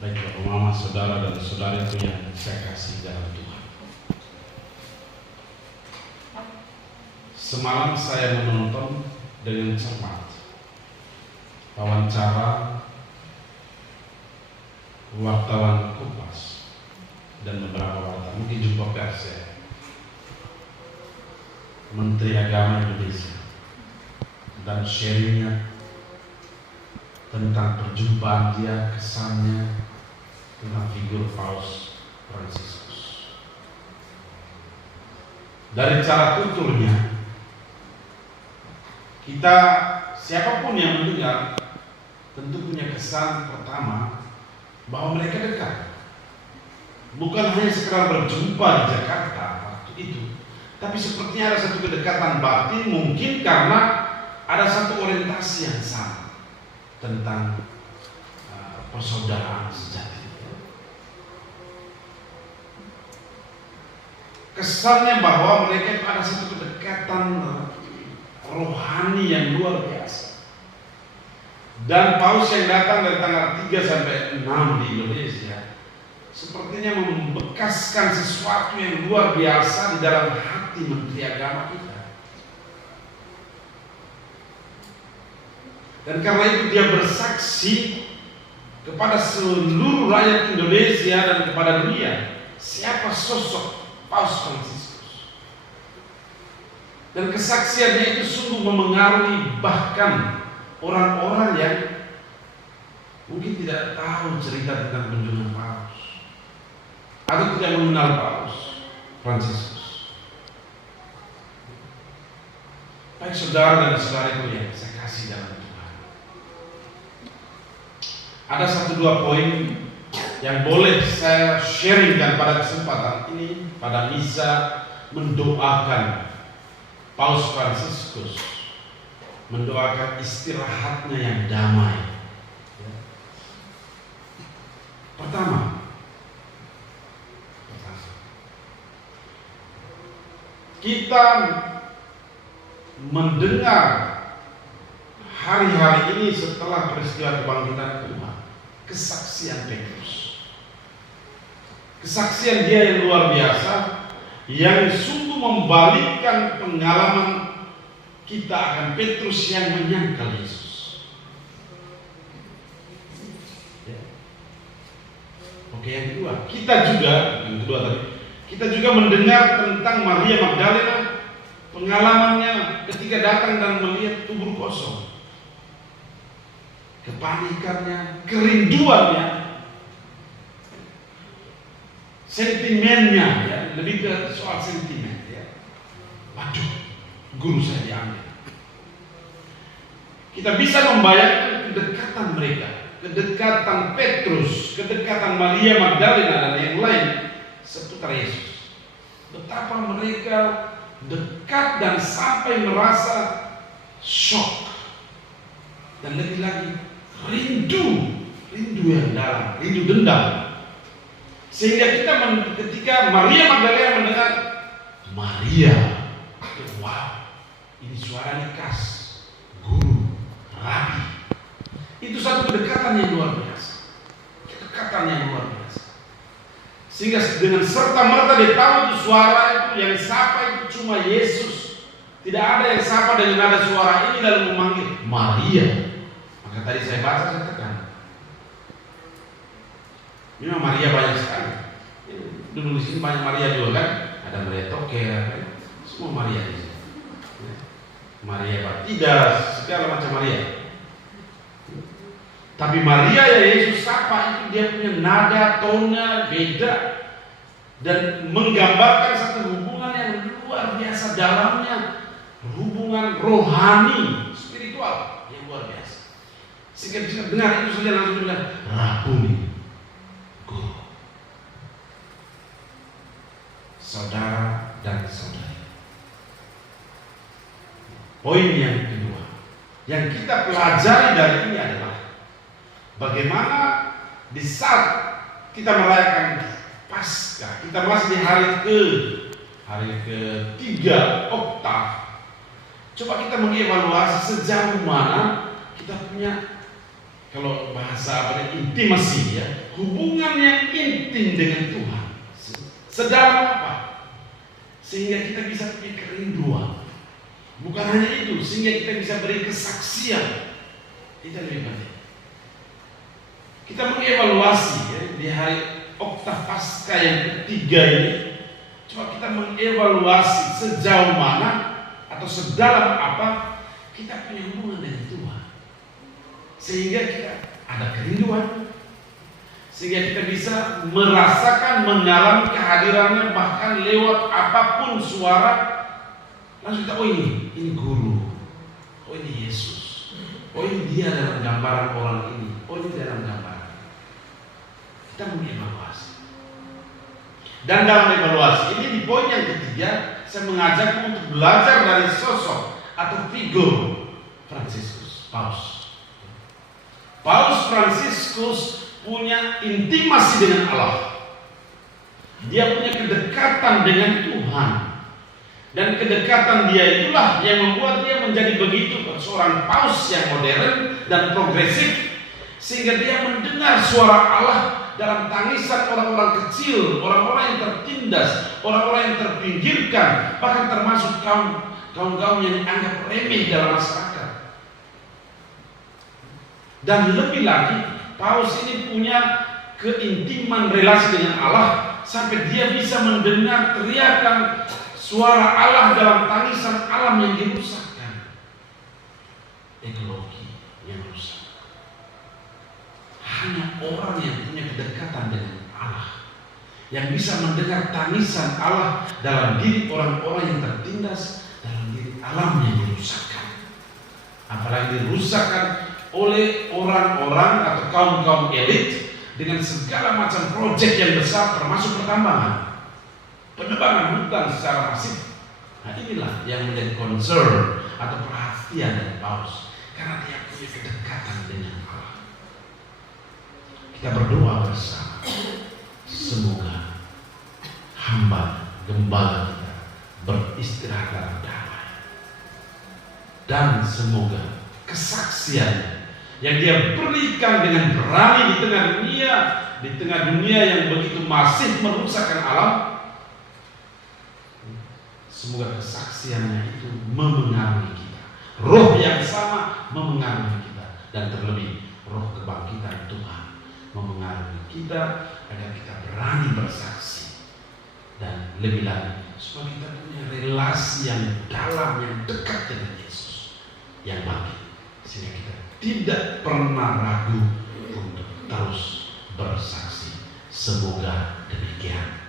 Baik Bapak Mama, Saudara dan Saudariku yang saya kasih dalam Tuhan. Semalam saya menonton dengan cermat wawancara wartawan Kompas dan beberapa wartawan, mungkin jumpa pers ya, Menteri Agama Indonesia, dan sharingnya tentang perjumpaan dia, kesannya tentang figur Paus Fransiskus. Dari cara tuturnya, kita siapapun yang mendengar tentu punya kesan pertama bahwa mereka dekat. Bukan hanya sekedar berjumpa di Jakarta waktu itu, tapi sepertinya ada satu kedekatan batin, mungkin karena ada satu orientasi yang sama tentang persaudaraan sejati. Kesannya bahwa mereka itu ada satu kedekatan rohani yang luar biasa. Dan Paus yang datang dari tanggal 3 sampai 6 di Indonesia sepertinya membekaskan sesuatu yang luar biasa di dalam hati Menteri Agama kita. Dan karena itu dia bersaksi kepada seluruh rakyat Indonesia dan kepada dunia siapa sosok Paus Fransiskus. Dan kesaksiannya itu sungguh memengaruhi bahkan orang-orang yang mungkin tidak tahu cerita tentang kunjungan Paus atau tidak mengenal Paus Fransiskus. Baik saudara dan saudariku yang saya kasih dalam Tuhan, ada 1-2 poin yang boleh saya sharingkan pada kesempatan ini pada misa mendoakan Paus Fransiskus, mendoakan istirahatnya yang damai. Pertama, kita mendengar hari-hari ini setelah peristiwa kebangkitan Tuhan, kesaksian Petrus. Kesaksian dia yang luar biasa, yang sungguh membalikkan pengalaman kita akan Petrus yang menyangkal Yesus. Ya. Oke, yang kedua, kita juga mendengar tentang Maria Magdalena, pengalamannya ketika datang dan melihat kubur kosong, kepanikannya, kerinduannya, sentimennya, ya, lebih ke soal sentimen, ya. Waduh, guru saya diambil. Kita bisa membayangkan kedekatan mereka, kedekatan Petrus, kedekatan Maria Magdalena dan yang lain seputar Yesus. Betapa mereka dekat dan sampai merasa shock, dan lebih lagi rindu yang dalam, rindu dendam. Sehingga ketika Maria Magdalena mendengar Maria, wow, ini suaranya khas, guru, rabi. Itu satu kedekatan yang luar biasa, Sehingga dengan serta-merta dia tahu itu suara itu yang sapa itu cuma Yesus. Tidak ada yang sapa dengan nada suara ini lalu memanggil Maria. Maka tadi saya baca, saya tekan. Memang Maria banyak sekali. Dulu di sini banyak Maria juga kan. Ada Maria Toker, semua Maria di sini. Maria Baptidas, segala macam Maria. Tapi Maria ya Yesus sapa itu dia punya nada, tona beda dan menggambarkan satu hubungan yang luar biasa dalamnya, hubungan rohani, spiritual yang luar biasa. Sehingga bisa dengar itu saja langsung bilang Rabuni, guru. Saudara dan saudari. Poin yang kedua yang kita pelajari dari ini adalah bagaimana di saat kita merayakan Paskah, kita masih di hari ke-3 Oktav. Coba kita mengevaluasi sejauh mana kita punya kalau bahasa intimasi ya, hubungan yang intim dengan Tuhan. Sedalam apa? Sehingga kita bisa punya kerinduan. Bukan hanya itu, sehingga kita bisa beri kesaksian. Itu lebih penting. Kita mengevaluasi ya, di hari Oktav Paskah yang ketiga ini. Coba kita mengevaluasi sejauh mana atau sedalam apa kita punya hubungan dengan Tuhan. Sehingga kita ada kerinduan, sehingga kita bisa merasakan, mengalami kehadirannya, bahkan lewat apapun suara, langsung kita, oh ini guru, oh ini Yesus, oh ini dia dalam gambaran orang ini, oh ini dalam gambaran. Kita mengevaluasi. Dan dalam evaluasi ini di poin yang ketiga, saya mengajak untuk belajar dari sosok atau figur Fransiskus, Paus. Paus Fransiskus punya intimasi dengan Allah. Dia punya kedekatan dengan Tuhan. Dan kedekatan dia itulah yang membuat dia menjadi begitu seorang paus yang modern dan progresif, sehingga dia mendengar suara Allah dalam tangisan orang-orang kecil, orang-orang yang tertindas, orang-orang yang terpinggirkan, bahkan termasuk kaum-kaum yang dianggap remeh dalam masyarakat. Dan lebih lagi, Paus ini punya keintiman relasi dengan Allah sampai dia bisa mendengar teriakan suara Allah dalam tangisan alam yang dirusakkan, ekologi yang rusak. Hanya orang yang punya kedekatan dengan Allah yang bisa mendengar tangisan Allah dalam diri orang-orang yang tertindas, dalam diri alam yang dirusakkan, apalagi dirusakkan oleh orang-orang atau kaum-kaum elit dengan segala macam proyek yang besar, termasuk pertambangan, penebangan hutan secara masif. Nah, inilah yang menjadi concern atau perhatian dari Paus, karena dia punya kedekatan dengan Allah. Kita berdoa bersama, semoga hamba gembala kita beristirahat dalam damai, dan semoga kesaksian yang dia berikan dengan berani di tengah dunia yang begitu masif merusakkan alam, semoga kesaksiannya itu memengaruhi kita, roh yang sama memengaruhi kita, dan terlebih roh kebangkitan Tuhan memengaruhi kita agar kita berani bersaksi, dan lebih lagi supaya kita punya relasi yang dalam, yang dekat dengan Yesus yang bangkit, sehingga kita tidak pernah ragu untuk terus bersaksi. Semoga demikian.